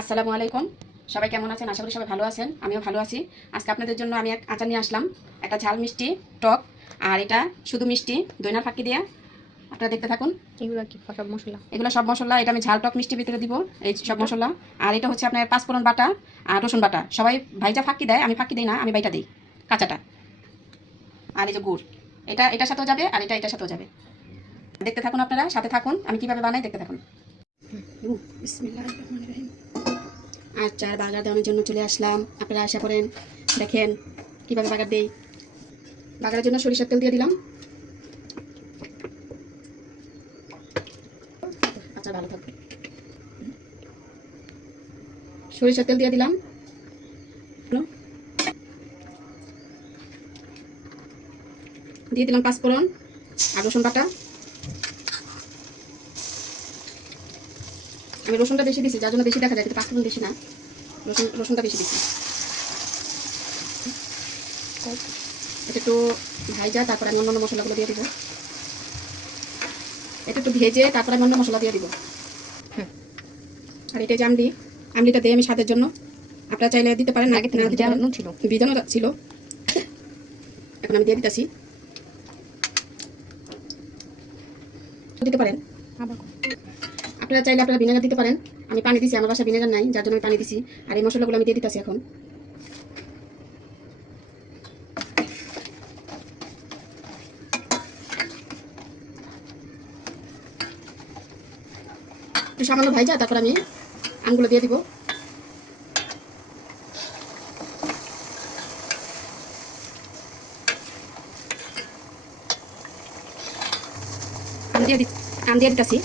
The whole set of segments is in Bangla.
আসসালামু আলাইকুম। সবাই কেমন আছেন? আশা করি সবাই ভালো আছেন। আমিও ভালো আছি। আজকে আপনাদের জন্য আমি এক আচার নিয়ে আসলাম, একটা ঝাল মিষ্টি টক। আর এটা শুধু মিষ্টি, দইনা ফাঁকি দিয়ে। আপনারা দেখতে থাকুন। এগুলো কি সব মশলা? এগুলো সব মশলা। এটা আমি ঝাল টক মিষ্টির ভিতরে দিব এই সব মশলা। আর এটা হচ্ছে আপনার পাঁচফোড়ন বাটা আর রসুন বাটা। সবাই ভাইজা ফাঁকি দেয়, আমি ফাঁকি দিই না, আমি বাইটা দিই কাঁচাটা। আর এই যে গুড়, এটা এটার সাথেও যাবে আর এটা এটার সাথেও যাবে। দেখতে থাকুন, আপনারা সাথে থাকুন, আমি কিভাবে বানাই দেখতে থাকুন। বিসমিল্লাহির রহমানির রহিম। আচার বাগার দেওয়ার জন্য চলে আসলাম। আপনারা আশা করেন, দেখেন কীভাবে বাগার দেই। বাগারের জন্য সরিষার তেল দিয়ে দিলাম। আচার ভালো থাকবে। সরিষার তেল দিয়ে দিলাম। দিয়ে দিলাম পাঁচফোড়ন আর রসুন বাটা। আমি রসুনটা বেশি দিছি, যার জন্য বেশি দেখা যায়, কিন্তু পাঁচফোড়ন বেশি না, রসুনটা বেশি দিছি। এটা একটু ভাইজা তারপরে আমি অন্যান্য মশলাগুলো দিয়ে দিব। এটা একটু ভেজে তারপরে আমি অন্য মশলা দিয়ে দিব। আর এটা যে আমলিটা দিয়ে আমি স্বাদের জন্য, আপনারা চাইলে দিতে পারেন, আগে থেকে ভিজানো ছিল। ভিজানো ছিল, এখন আমি দিয়ে দিতেছি। দিতে পারেন আপনারা চাইলে, আপনারা ভিনেগার দিতে পারেন। আমি পানি দিছি, আমার বাসায় ভিনেগার নাই, যার জন্য আমি পানি দিছি। আর এই মশলাগুলো আমি দিয়ে দিতেছি এখন। একটু সামান্য ভাইজা তারপর আমি আমগুলো দিয়ে দিব। আম দিয়ে দিতেছি।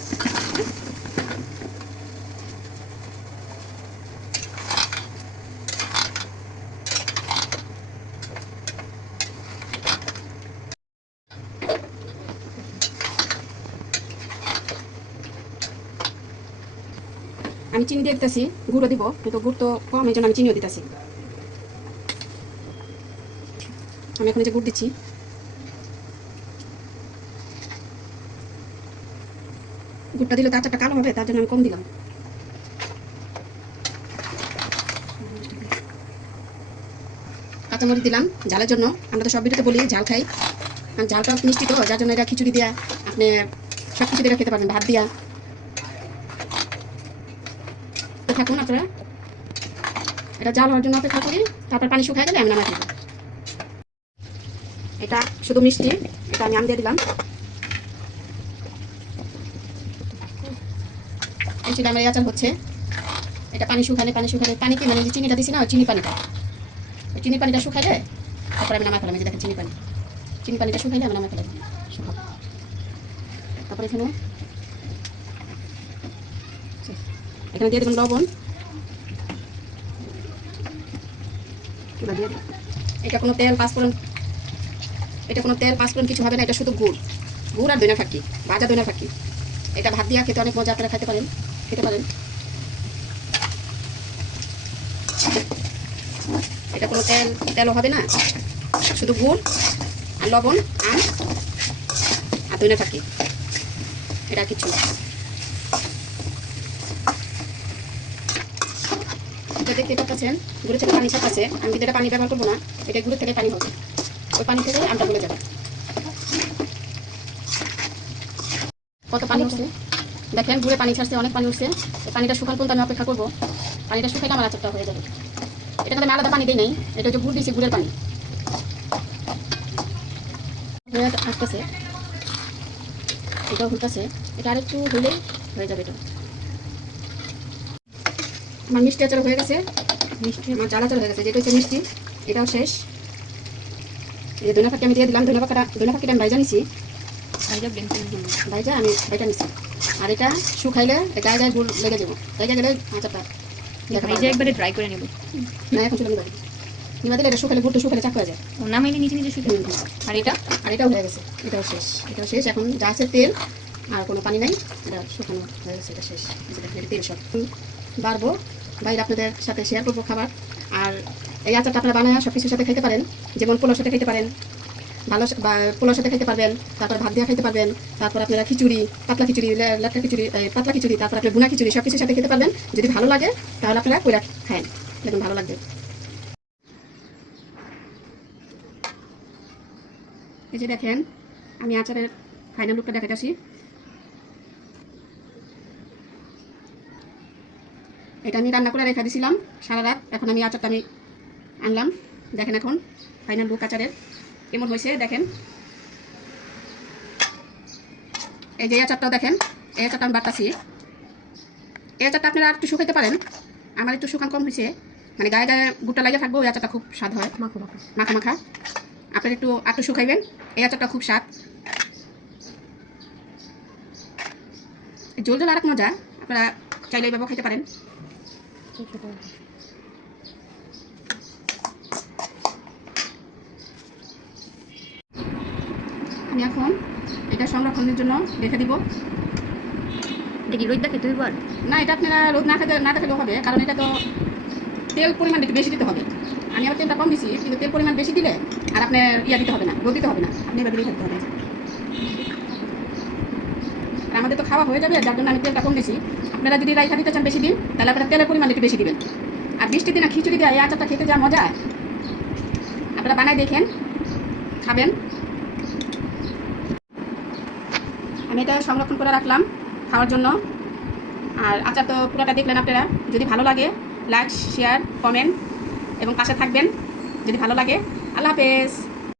আমি চিনি দিয়ে দিতেছি, গুঁড়ো দিব, কিন্তু গুড় তো কম, এই জন্য আমি চিনিও দিতেছি। আমি এখন যে গুড় দিচ্ছি, গুড়টা দিলে তো আচারটা কালো হবে, তার জন্য আমি কম দিলাম। কাঁচামরিচ দিলাম ঝালের জন্য। আমরা তো সব ভিডিওতে বলি ঝাল খাই, আর ঝালটা মিষ্টি তো, যার জন্য এটা খিচুড়ি দিয়া আপনি সব কিছু দিয়ে খেতে পারবেন, ভাত দিয়া। তো থাকুন আপনারা, এটা জাল হওয়ার জন্য অপেক্ষা করি, তারপর পানি শুকায় গেলে আমি নামাই দেবো। এটা শুধু মিষ্টি, এটা আমি আম দিয়ে দিলাম। এই ছিল আমার এই আচার হচ্ছে। এটা পানি শুকালে পানি কি মানে চিনিটা দিছি না, চিনি পানিটা শুকাইলে তারপরে আমি নামাই ফেলাম। এই যে দেখেন চিনি পানিটা শুকাইলে আমি নামাই ফেলাম। তারপরে এখানে দিয়ে দেবেন লবণ। এটা কোনো তেল পাঁচফোড়ন কিছু হবে না, এটা শুধু গুড় আর দইনা ফাঁকি, ভাজা দইনা ফাঁকি। এটা ভাত দিয়ে খেতে অনেক মজা, আপনারা খেতে পারেন। এটা কোনো তেলও হবে না, শুধু গুড় আর লবণ, আম আর দইনা ফাঁকি, এটা কিছু না। এটা দেখতে পাচ্ছেন গুড়ের থেকে পানি ছাড়তেছে, আমি কিন্তু এটা পানি ব্যবহার করবো না, এটা গুড়ের থেকে পানি হবে, ওই পানি থেকে আমটা গলে যাবে। কত পানি উঠছে দেখেন, গুড়ে পানি ছাড়ছে, অনেক পানি উঠছে। এই পানিটা শুকান পর্যন্ত আমি অপেক্ষা করবো। পানিটা শুকাইলে আমার আচারটা হয়ে যাবে। এটাতে আমি আলাদা পানি দিই নাই, এটা হচ্ছে গুড় দিয়েছি, গুড়ের পানি আসতেছে, এটাও হইতেছে। এটা আরেকটু হইলেই হয়ে যাবে। এটা আমার মিষ্টি আচার হয়ে গেছে, আমার জাল আচার হয়ে গেছে। যেটা হচ্ছে মিষ্টি, এটাও শেষ। এই দইনা ফাঁকি আমি দিয়ে দিলাম। দইনা ফাঁকিটা আমি ভাইজা নিছি, ভাইজা আমি বাইটা নিছি। আর এটা শুকাইলে গায়ে গায়ে গুড় লেগে যাবো, লেগে গেলে আচারটা একবারে ড্রাই করে নেব না, এখন চলে নিবা দিলে এটা শুকালে, গুড়টা শুকালে চাক হয়ে যায়, নামাইলে নিচে নিচে শুকিয়ে। আর এটাও হয়ে গেছে, এটাও শেষ। এখন যা আছে তেল, আর কোনো পানি নাই, এটা শুকানো হয়ে গেছে, এটা শেষ। তেল সব বাড়বো, বাইরে আপনাদের সাথে শেয়ার করবো খাবার। আর এই আচারটা আপনারা বানায় সব কিছুর সাথে খেতে পারেন, যেমন পোলার সাথে খেতে পারেন, ভালো পোলার সাথে খেতে পারবেন, তারপর ভাত দিয়ে খেতে পারবেন, তারপর আপনারা খিচুড়ি, পাতলা খিচুড়ি, লাটকা খিচুড়ি, পাতলা খিচুড়ি, তারপর আপনার গুনা খিচুড়ি সব কিছুর সাথে খেতে পারবেন। যদি ভালো লাগে তাহলে আপনারা কইরা খায়েন, দেখুন ভালো লাগবে। এই যে দেখেন আমি আচারের ফাইনাল লুকটা দেখাইতেছি। এটা আমি রান্না করে রেখে দিয়েছিলাম সারা রাত, এখন আমি আচারটা আমি আনলাম। দেখেন এখন ফাইনাল লুক আচারের কেমন হয়েছে দেখেন। এই যে আচারটাও দেখেন, এই আচারটা আমি বাটতাছি। এই আচারটা আপনারা আর একটু শুকাইতে পারেন, আমার একটু শুকান কম হয়েছে, মানে গায়ে গায়ে গুড়টা লাগিয়ে থাকবো, ওই আচারটা খুব স্বাদ হয়, মাখো মাখো। মাখা মাখা। আপনারা একটু শুকাইবেন, এই আচারটা খুব স্বাদ। জল জল আর এক মজা, আপনারা চাইলে এইভাবে খাইতে পারেন। আমি এখন এটা সংরক্ষণের জন্য রেখে দিব। এটা কি রোদ দেখে দুইবার? না, এটা আপনারা রোদ না দেখালেও হবে, কারণ এটা তো তেল পরিমাণ একটু বেশি দিতে হবে। আমি আবার তেলটা কম দিছি, কিন্তু তেল পরিমাণ বেশি দিলে আর আপনার দিতে হবে না, রোদ দিতে হবে না, আপনি এবার দিলেই থাকতে হবে। আর আমাদের তো খাওয়া হয়ে যাবে, যার জন্য আমি তেলটা কম দিছি। আপনারা যদি রাইখা দিতে চান বেশি দিন, তাহলে আপনারা তেলের পরিমাণ একটু বেশি দিবেন। আর বৃষ্টির দিনে খিচুড়ি দিয়ে এই আচারটা খেতে যা মজা, আপনারা বানায় দেখেন, খাবেন। আমি এটা সংরক্ষণ করে রাখলাম খাওয়ার জন্য। আর আচার তো পুরোটা দেখলেন আপনারা। যদি ভালো লাগে লাইক, শেয়ার, কমেন্ট এবং পাশে থাকবেন যদি ভালো লাগে। আল্লাহ হাফেজ।